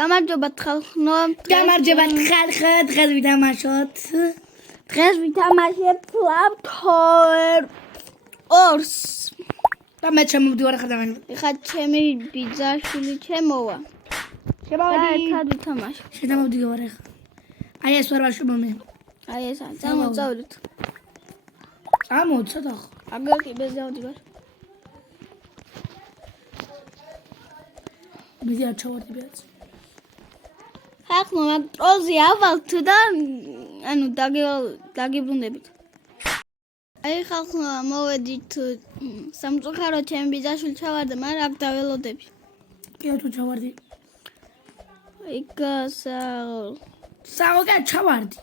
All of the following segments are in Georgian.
გამარჯობა ხალხო. გამარჯობა ხალხო, დღეს ვითამაშოთ. დღეს ვითამაშებთ ლაპტოპ ორს. და მე შემოვდივარ ხარდამან. ეხლა ჩემი ბიძაშვილი ჩემოვა. შემოვდი. ერთად ვითამაშოთ. შემოვდივარ ახლა. აი ეს ვარ ვაშობ მე. აი ეს წამოწავლით. წამოწა და ხო. აგერ კი ბეზავდივარ. მე არ ჩავარდი ბიაც. ხალხო, მაგ პროზე ავალთ და ანუ დაგიბრუნდებით. აი ხალხო, მოვედით სამწუხაროდ ჩემი ბიძაშვილი ჩავარდა, მაგრამ აქ დაველოდები. კი თუ ჩავარდი. საღო კი ჩავარდი.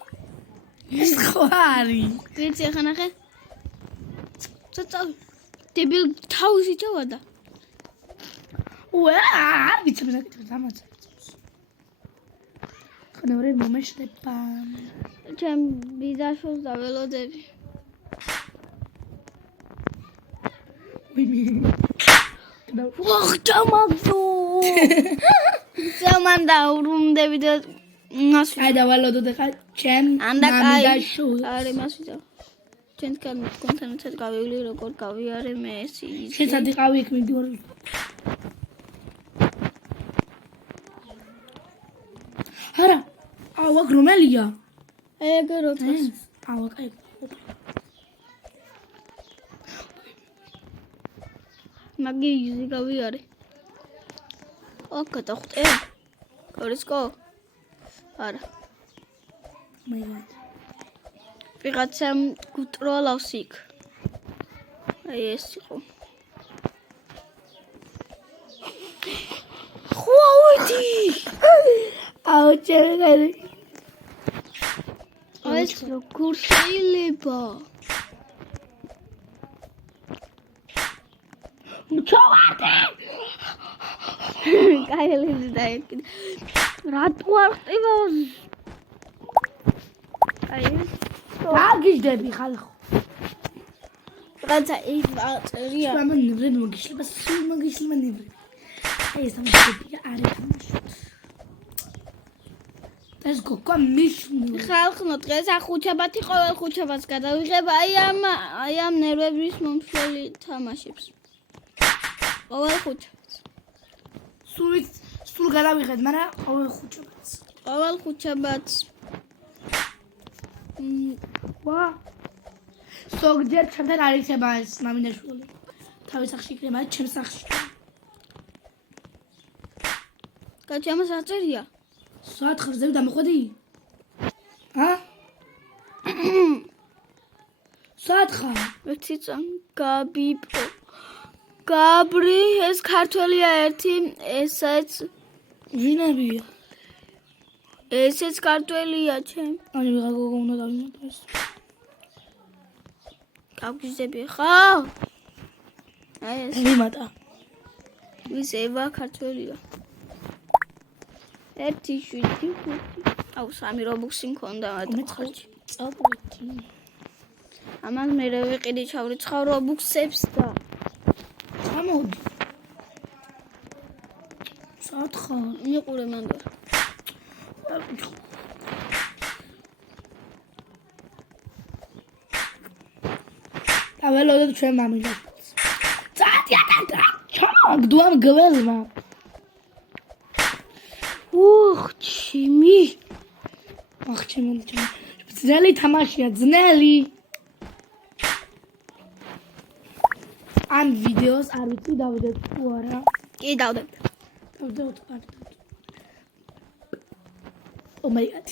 ეს ხო არის. გიცი ახლა ნახე. ცოტა დებილ თავისი ჩავარდა. არ ვიცი მე დამაცა. ხნევრე მომეშლება. ჩემ ბიძაშვილს დაველოდები. ოხ, ჩამაგდო. ზემან დავრუნდები და მას აი დავალოდო და ხა ჩემ ნამიდაშვილს. არი მასვიდა. ჩვენთან კონტენტად გავივლი როგორ გავიარე მე ეს ის. შეცად იყავი იქ მიდივარ. არა. აუ აქ რომელია? ეგ როთას. აუ კაი. მაგი იზი გავიარე. ოკ, კორისკო. არა. მაინა. ვიღაცამ გუტროლავს იქ. აი ეს იყო. ხვაუდი! აუ ჩემი. ეს როგორ შეიძლება? ჩავარდი. კაიელი დაიქ. რატო არ ხტივავს? აი ეს დაგიჟდები ხალხო. რაცა ის აწერია. მამა ნევრე მოგიშლება, სულ მოგიშლება ნევრე. აი ეს ამბობია არ ეთამაშოთ. ეს გოგო მიშნი. ხალხო, დღეს ახუჩაბათი ყოველ ხუჩაბას გადავიღებ აი ამ ნერვების მომშლელი თამაშებს. ყოველ ხუჩაბას. სულ გადავიღეთ, მაგრამ ყოველ ხუჩაბას. ყოველ ხუჩაბას. ვა. სოგჯერ ჩემთან არ იქნება ეს ნამინაშვილი. თავის სახში იქნება, ჩემს სახში. გაჩემოს აწერია. საათ ხარზე დამოხვედი? საათ ხარ? ეციცან გაბიპო. გაბრი ეს ქართველია ერთი, ესეც ვინებია? ესეც ქართველია ჩემ. ანუ ვიღა გოგო უნდა დავიმატო ეს. გავგიზები ხო? აი ეს ვიმატა. ვის ევა ქართველია. 1 7 5 აუ 3 რობუქსი მქონდა მათი. წავყვეთი. ამას მე ვიყიდი ჩავრიცხავ რობუქსებს და გამოდი. საათ ხარ? მიყურე მანდ. დაველოდოთ ჩვენ მამინას. წადია და ჩამაგდო ამ გველმა. უხ, ჩიმი. ახ ჩემი. ძნელი თამაშია, ძნელი. ამ ვიდეოს არ ვიცი დავდეთ თუ არა. კი დავდეთ. დავდეთ არ. Oh my god.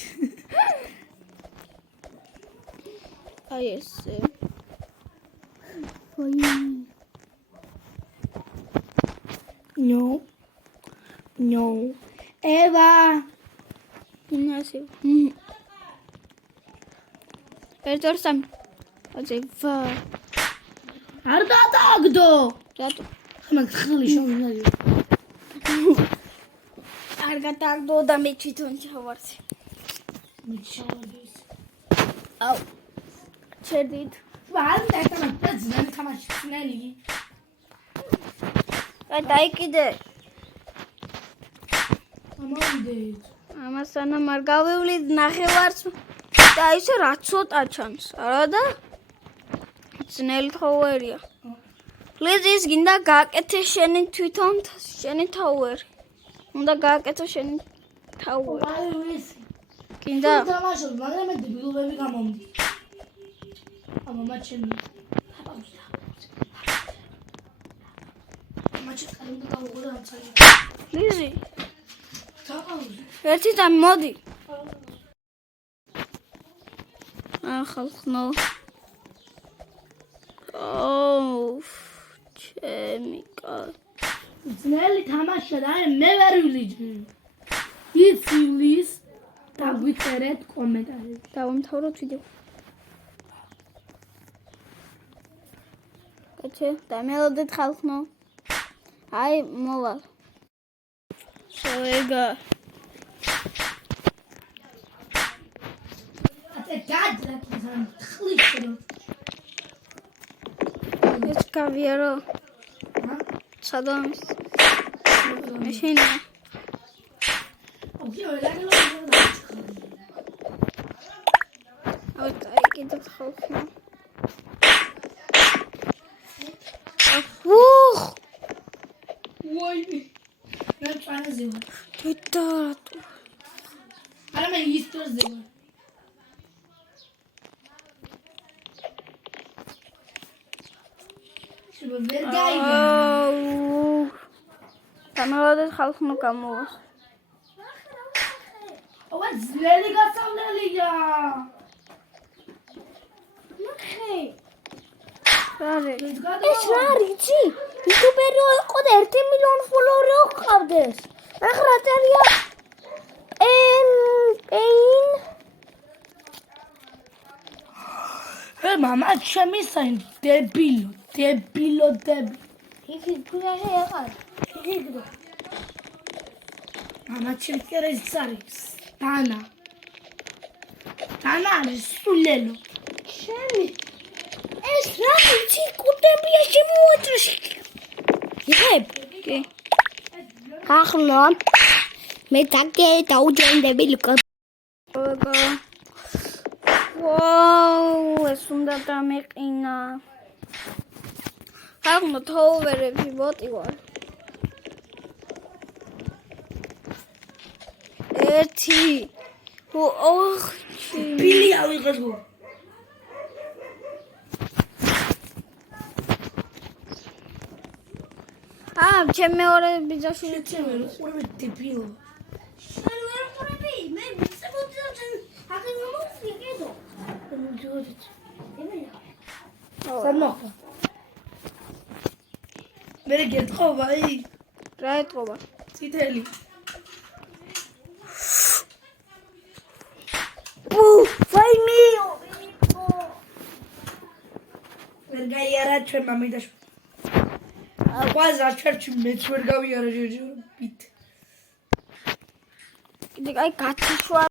აი ეს. No. Eva. ნასი. ერთორ სამი. აძე ვა. არ დაგდო. რატო? ხმალ ხილი შევინაიო. არ გადაგდო და მე თვითონ ჩავარდი. მე ჩავარდი. აუ. ჩერდით. ვარ და ძნელი თამაში ძნელი. აი დაიკიდე. გამოვიდეთ. ამასთანამ არ გავივლით ნახევარს და ისე რა ცოტა ჩანს. არა და ძნელი თაუერია. ლიზის გინდა გააკეთე შენი თვითონ შენი თაუერი. უნდა გააკეთო შენი თაუერი. აი ვისი. გინდა თამაშობ, მაგრამ მე დებილობები გამომდი. მამა ჩემი. მაჩი კარგი გავუღო ამცალი. ლიზი თავი. ერთი და მოდი. ახალხნო. ჩემი კაცი. ძნელი თამაშია და მე ვერ ვილიჯი. ის ვილის დაგვიწერეთ კომენტარებში. დავამთავროთ ვიდეო. კაცი, დამელოდეთ ხალხნო. აი, მოვალ. შოეგა. ate gadra kizan khlikro. ეს გავიარო. სადამის. მეშინა. ოკეი, ლაგელო. აი, კიდევ ხალხნო. უხ! ვაიმე. მე წანაზე ვარ. თეთრად. არა მე ისტორზე ვარ. შუბა ვერ გაიგე. დამელოდეთ ხალხნო გამოვა. ოვა ძნელი გასავლელია. ნახე. ეს რა რიცი? იუტუბერი იყო და 1 მილიონი ფოლოვერი ჰყავდეს. ახლა წერია პეინ. მამა ჩემი საინ დებილო. იგი გულაში ეყარ. იგი მამა ჩემი კერეს არის. დანა არის სულელო. ჩემი ეს რა რიცი კუტებია შემოაჭრეს. იხებ? კი. ახლა მე დაგე დაუჯენდები ლუკა. ვაუ, ეს უნდა დამეყინა. ახლა თაუერებში ბოტი ვარ. ერთი. ოხ, ბილი ავიღოთ. ჩემი მეორე ბიძაშვილი ჩემი ყურები დებილო. შენ ვერ ხურები? მე მიწებოდი და ჩემ აქ მომწიგედო. სამოხო. მე გეტყობა აი. რა ეთყობა? წითელი. ვაიმეო. ვერ გაიარა ჩვენ მამიდაშ. ყვაზა ჩერჩი მეც ვერ გავიარა ჯერჯერობით. კიდე აი გაციშვა